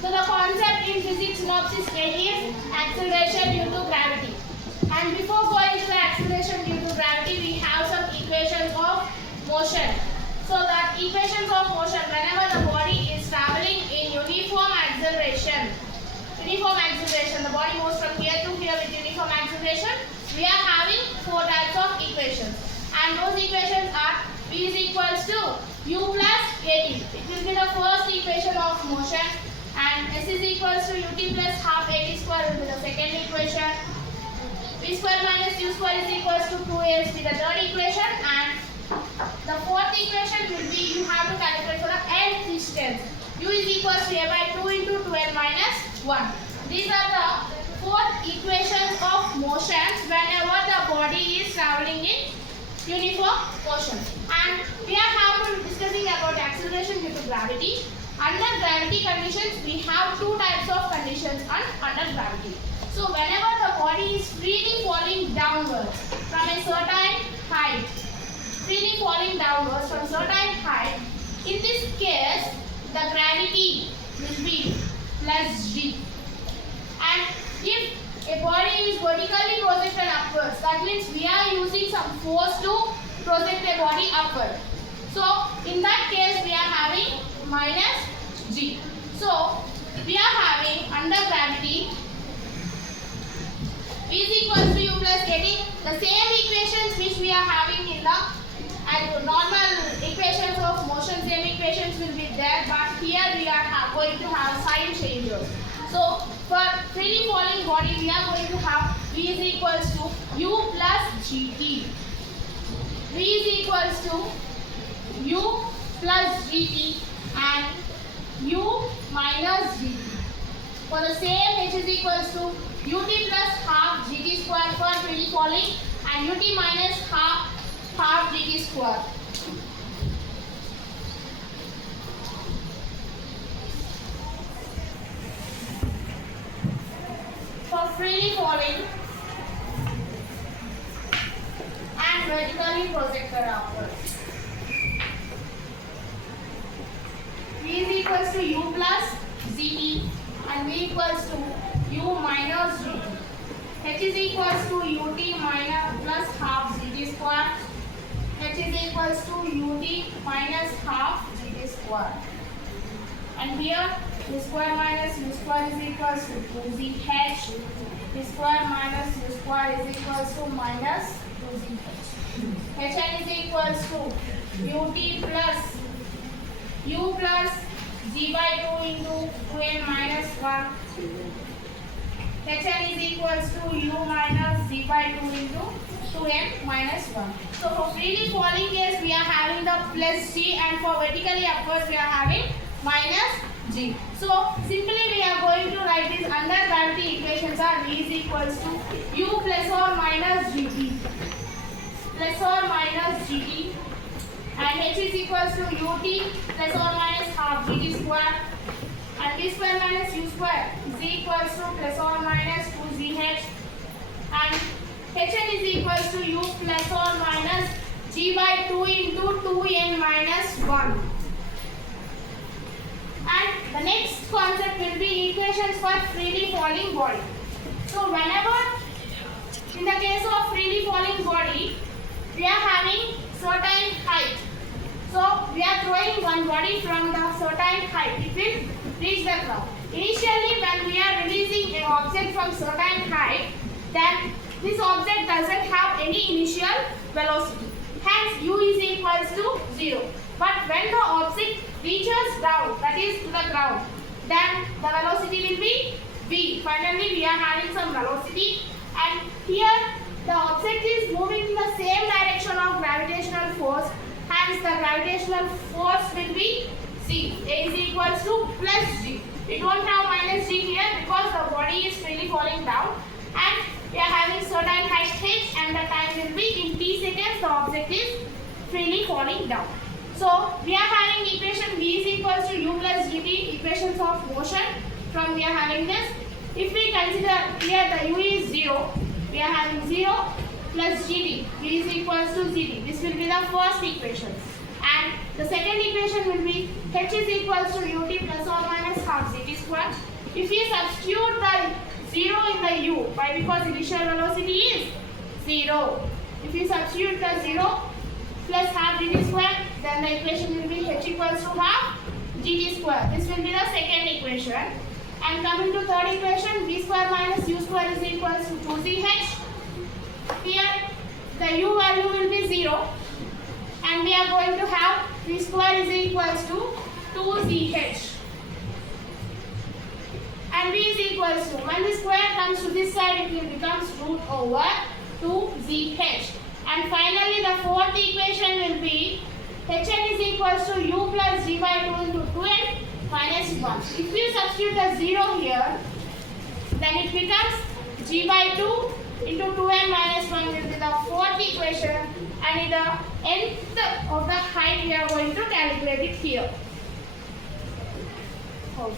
So the concept in physics synopsis is acceleration due to gravity. And before going to the acceleration due to gravity, we have some equations of motion. So that equations of motion, whenever the body is traveling in uniform acceleration, the body moves from here to here with uniform acceleration, we are having four types of equations. And those equations are V is equals to U plus AT. It will be the first equation of motion. And S is equals to UT plus half AT square will be the second equation. V square minus U square is equals to 2A will be the third equation. And the fourth equation will be, you have to calculate for the end distance. U is equals to A by 2 into 2N minus 1. These are the four equations of motions whenever the body is traveling in uniform motion. And we are discussing about acceleration due to gravity. Under gravity conditions, we have two types of conditions under gravity. So whenever the body is freely falling downwards from a certain height, in this case, the gravity will be plus G. And if a body is vertically projected upwards, that means we are using some force to project a body upward. So in that case, we are having minus G. So we are having under gravity V is equals to U plus AT. The same equations which we are having in the normal equations of motion, same equations will be there, but here we are going to have sign changes. So for freely falling body, we are going to have V is equals to U plus GT. V is equals to U plus GT and U minus GT. For the same, H is equals to UT plus half GT square for freely falling and UT minus half GT square. For freely falling and vertically projected upwards. V is equals to U plus ZT and V equals to U minus GT. H is equals to UT minus plus half GT square. H is equals to UT minus half GT square. And here, U square minus U square is equals to 2ZH. U square minus U square is equals to minus 2ZH. Hn is equals to UT plus U plus Z by 2 into 2N minus 1. Hn is equals to U minus Z by 2 into 2N minus 1. So for freely falling case, we are having the plus G, and for vertically upwards, we are having minus G. So simply we are going to write this under gravity equations are V is equals to U plus or minus GT. Plus or minus GT. And H is equals to UT plus or minus half GT square. And V square minus U square is equals to plus or minus 2ZH. And Hn is equals to U plus or minus G by 2 into 2N minus 1. And the next concept will be equations for freely falling body. So whenever, in the case of freely falling body, we are having certain height. So we are throwing one body from the certain height. It will reach the ground. Initially, when we are releasing an object from certain height, then this object doesn't have any initial velocity. Hence, U is equals to 0. But when the object reaches down, that is to the ground, then the velocity will be V. Finally, we are having some velocity, and here the object is moving in the same direction of gravitational force. Hence, the gravitational force will be C. A is equals to plus G. We don't have minus G here because the body is freely falling down, and we are having certain height h, and the time will be in t seconds. The object is freely falling down. So we are having equation V is equals to U plus GT, equations of motion. From we are having this. If we consider here the U is 0, we are having 0 plus GT. V is equals to ZT. This will be the first equation. And the second equation will be H is equals to UT plus or minus half ZT square. If we substitute the 0 in the u, why? Because initial velocity is 0. If you substitute the 0 plus half dt square, then the equation will be h equals to half gt square. This will be the second equation. And coming to third equation, v square minus u square is equals to 2ch. Here the u value will be 0 and we are going to have v square is equals to 2ch. And v is equals to, when the square comes to this side, it will become root over 2ch. And finally the fourth equation will be hn is equals to u plus g by 2 into 2n minus 1. If you substitute the 0 here, then it becomes g by 2 into 2n minus 1 will be the fourth equation, and in the nth of the height we are going to calculate it here. Oh.